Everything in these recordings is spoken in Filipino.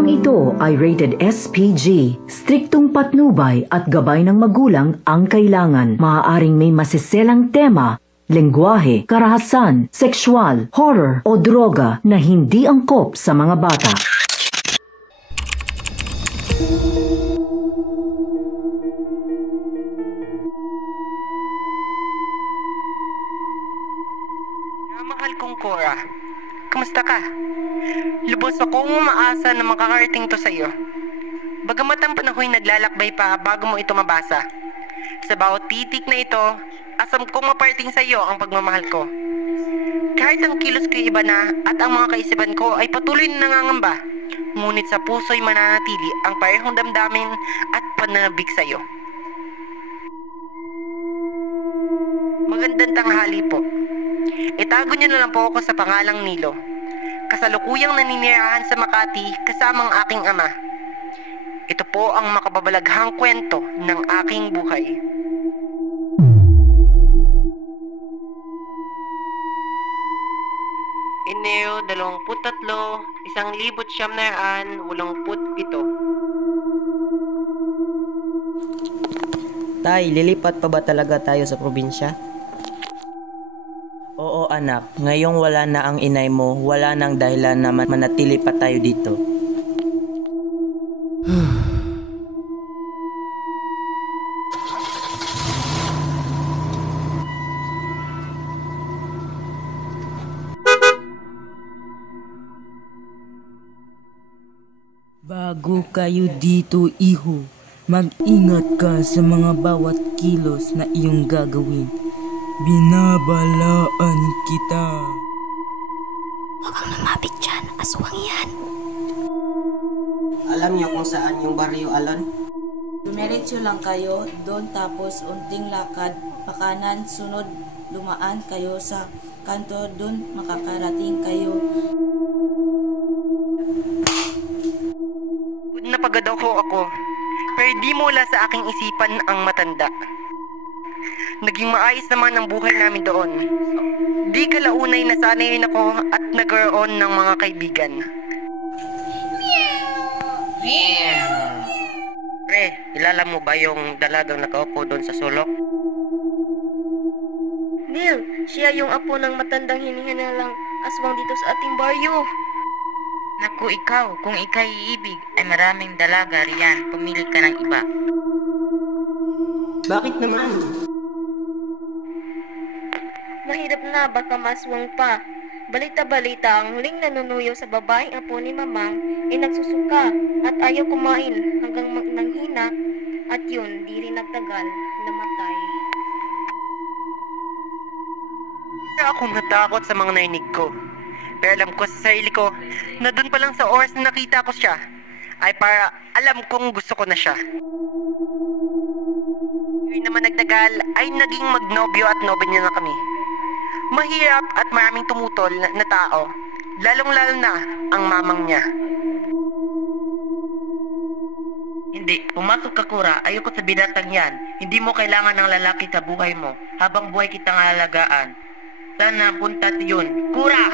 Programang ito ay rated SPG. Striktong patnubay at gabay ng magulang ang kailangan. Maaaring may masiselang tema, lengguwahe, karahasan, sexual, horror o droga na hindi angkop sa mga bata. Mahal kong Cora, kamusta ka? Lubos akong umaasa na makakarating to sa'yo. Bagamat ang panahoy naglalakbay pa bago mo ito mabasa. Sa bawat titik na ito, asam kong maparating sa'yo ang pagmamahal ko. Kahit ang kilos ko'y iba na at ang mga kaisipan ko ay patuloy na nangangamba, ngunit sa puso'y mananatili ang parehong damdamin at pananabik sa'yo. Magandang tanghali po. Itago niyo na lang po ako sa pangalang Nilo. Kasalukuyang naninirahan sa Makati kasama ang aking ama. Ito po ang makababalaghang kwento ng aking buhay. Enero 23, 1987. Tay, lilipat pa ba talaga tayo sa probinsya? Oo anak, ngayong wala na ang inay mo, wala nang dahilan na manatili pa tayo dito. Bago kayo dito, iho, mag-ingat ka sa mga bawat kilos na iyong gagawin. Binabalaan kita. Huwag kang lumapit dyan, aswang yan. Alam niyo kung saan yung baryo, Alon? Dumiretso lang kayo doon tapos unting lakad, pakanan, sunod, lumaan kayo sa kanto, doon makakarating kayo. Napagad ako, pero di mula sa aking isipan ang matanda. Naging maayos naman ang buhay namin doon. Di kalaunay nasanayin ako at nagkaroon ng mga kaibigan. Pre, kilala mo ba yung dalagang nakaupo doon sa sulok? Neil, siya yung apo ng matandang hinihinalang aswang dito sa ating baryo. Naku ikaw, kung ikay iibig ay maraming dalaga riyan, pumili ka ng iba. Bakit naman? Mahirap na, baka maswang pa. Balita-balita ang huling nanunuyo sa babaeng apo ni Mamang ay nagsusuka at ayaw kumain hanggang nanghina at yun, di rin nagtagal, namatay. Akong natakot sa mga narinig ko. Pero alam ko sa sarili ko na doon pa lang sa oras na nakita ko siya ay para alam kong gusto ko na siya. Ngayon naman nagtagal ay naging magnobyo at nobenya na kami. Mahirap at maraming tumutol na tao, lalong-lalo na ang mamang niya. Hindi, pumasok ka Cora, ayoko sa binatang yan. Hindi mo kailangan ng lalaki sa buhay mo habang buhay kitang alagaan. Sana punta yun. Cora!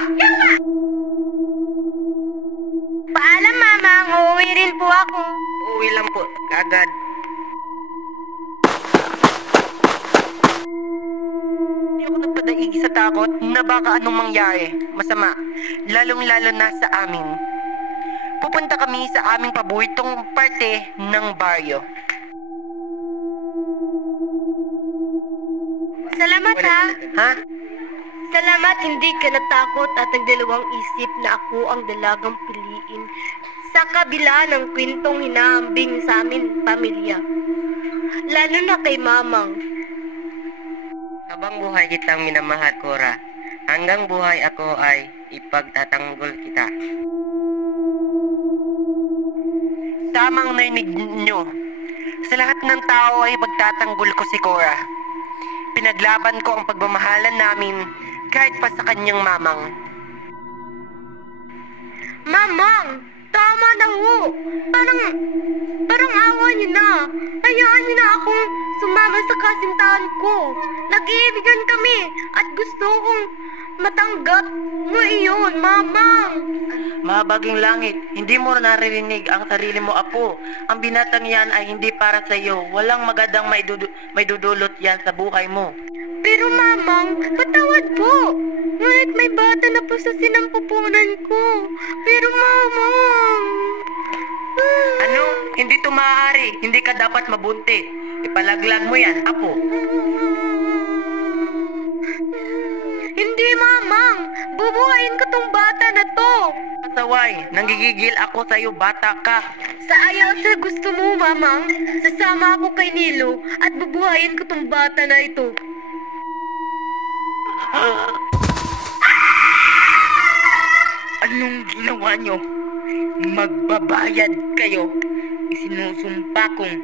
Paalam, Mamang. Uuwi rin po ako. Uwi lang po, agad. Hindi ako nagpadaigi sa takot na baka anong mangyari. Masama, lalong-lalo na sa amin. Pupunta kami sa aming paboritong parte ng baryo. Salamat, ha? Ha? Salamat hindi ka natakot at nagdalawang isip na ako ang dalagang piliin sa kabila ng kwentong hinahambing sa amin pamilya. Lalo na kay Mamang. Habang buhay kitang minamahal, Cora. Hanggang buhay ako ay ipagtatanggol kita. Tamang narinig nyo. Sa lahat ng tao ay pagtatanggol ko si Cora. Pinaglaban ko ang pagmamahalan namin kahit pa sa kanyang mamang. Mamang! Tama na ho! Parang awa niyo na! Hayaan niyo na akong sumama sa kasintahan ko! Nag-iibigan kami at gusto kong Matanggap mo iyon, Mamang! Mahabaging langit, hindi mo naririnig ang sarili mo, apo. Ang binatang yan ay hindi para sa iyo. Walang magandang may dudulot yan sa buhay mo. Pero Mamang, patawad po! Ngunit may bata na po sa sinampupunan ko. Pero Mamang... Ano? Hindi to maaari. Hindi ka dapat mabuntis. Ipalaglag mo yan, apo. Hindi, Mamang! Bubuhayin ko tong bata na to! Pasaway, nanggigigil ako sa'yo, bata ka. Sa ayaw at sa gusto mo, Mamang, sasama ako kay Nilo at bubuhayin ko tong bata na ito. Anong ginawa nyo? Magbabayad kayo. Isinusumpa kong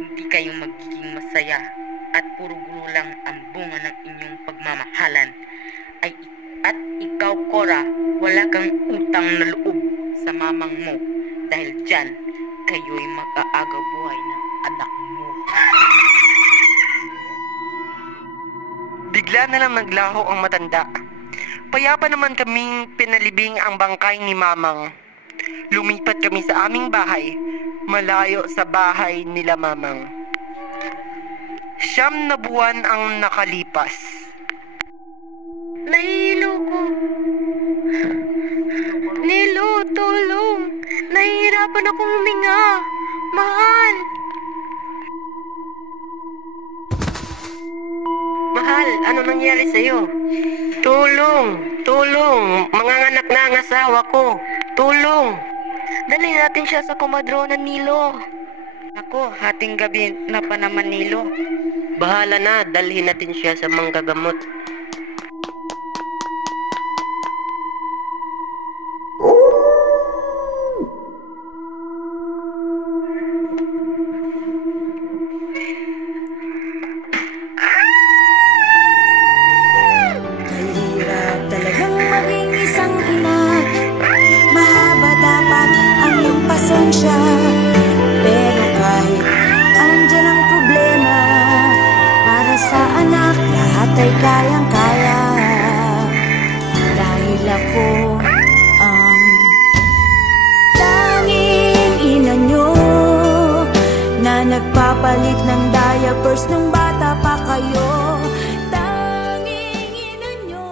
hindi kayo magiging masaya at puro gulo lang ang bunga ng inyong pagmamahalan. At ikaw, Cora, wala kang utang na loob sa mamang mo dahil dyan, kayo'y mag-aagaw buhay ng anak mo. Bigla na lang naglaho ang matanda. Payapa naman kaming pinalibing ang bangkay ni Mamang. Lumipat kami sa aming bahay, malayo sa bahay nila Mamang. 9 na buwan ang nakalipas. Nahihilo ko. Nilo, tulong. Nahihirapan akong huminga. Mahal. Mahal, ano nangyari sa'yo? Tulong! Tulong! Manganganak na ang asawa ko! Tulong! Dali natin siya sa komadronan, Nilo. Ako, hating gabi na pa naman, Nilo. Bahala na, dalhin natin siya sa manggagamot. Kahirap talagang maging isang ina. Mahaba dapat ang iyong pasensya. Pero kahit andyan ang problema, para sa anak lahat ay kayang-kaya. Dahil ako ang tanging ina nyo na nagpapalit ng diapers nung bata pa kayo. Tanging ina nyo.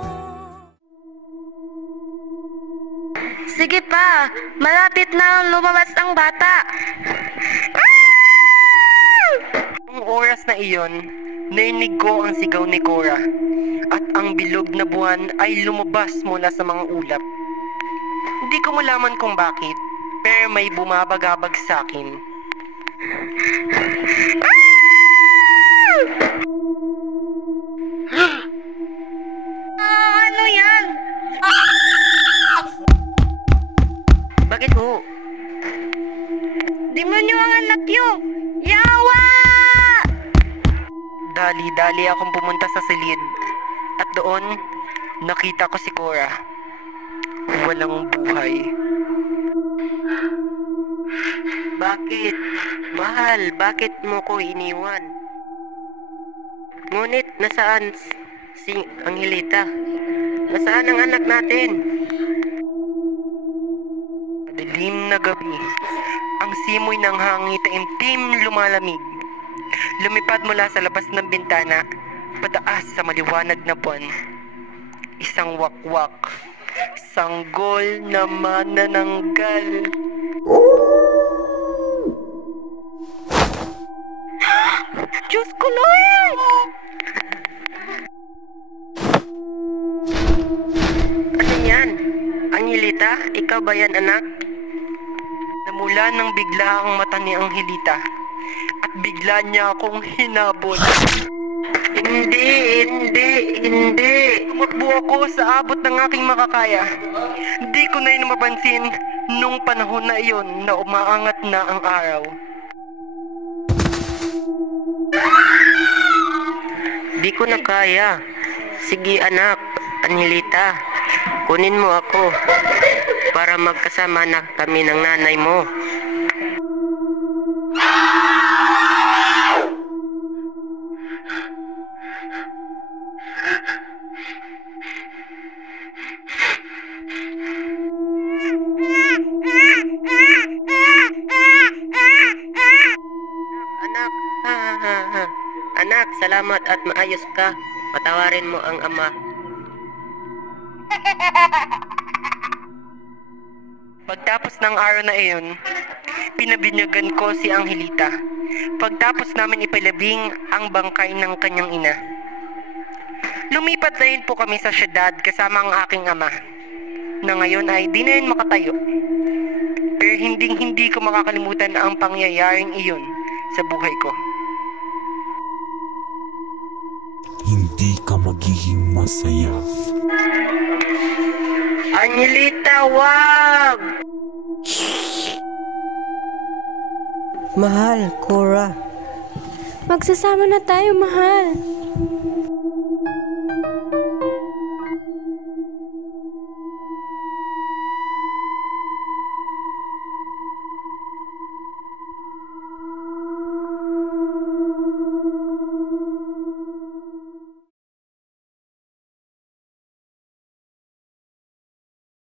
Sige pa, malapit na lumabas ang bata. Noong oras na iyon, narinig ko ang sigaw ni Cora at ang bilog na buwan ay lumabas mula sa mga ulap. Hindi ko malaman kung bakit, pero may bumabagabag sa akin. Ano yan? Bakit ho? Demonyo ang anak nyo! Yawa! Dali-dali akong pumunta sa silid at doon nakita ko si Cora. Walang buhay. Bakit? Mahal, bakit mo ko iniwan? Ngunit nasaan si Angelita? Nasaan ang anak natin? Madilim na gabi, ang simoy ng hangin taimtim lumalamig. Lumipad mula sa labas ng bintana, pataas sa maliwanag na buwan. Isang wakwak, sanggol na manananggal. Diyos ko, Lord! Ano yan? Angelita, ikaw ba yan, anak? Namula ng bigla ang mata ni Angelita at bigla niya akong hinabol. Hindi. Tumakbo ako sa abot ng aking makakaya. Hindi ko na yun mapansin nung panahon na iyon na umaangat na ang araw. Di ko na kaya. Sige anak, Angelita, kunin mo ako para magkasama na kami ng nanay mo. Salamat at maayos ka. Patawarin mo ang ama. Pagtapos ng araw na iyon, pinabinyagan ko si Angelita. Pagtapos namin ipalabing ang bangkay ng kanyang ina. Lumipat na rin po kami sa syudad kasama ang aking ama, na ngayon ay di na rin makatayo. Pero hindi ko makakalimutan ang pangyayaring iyon sa buhay ko. Hindi ka magiging masaya. Angelita, wag! Mahal, Cora. Magsasama na tayo, mahal.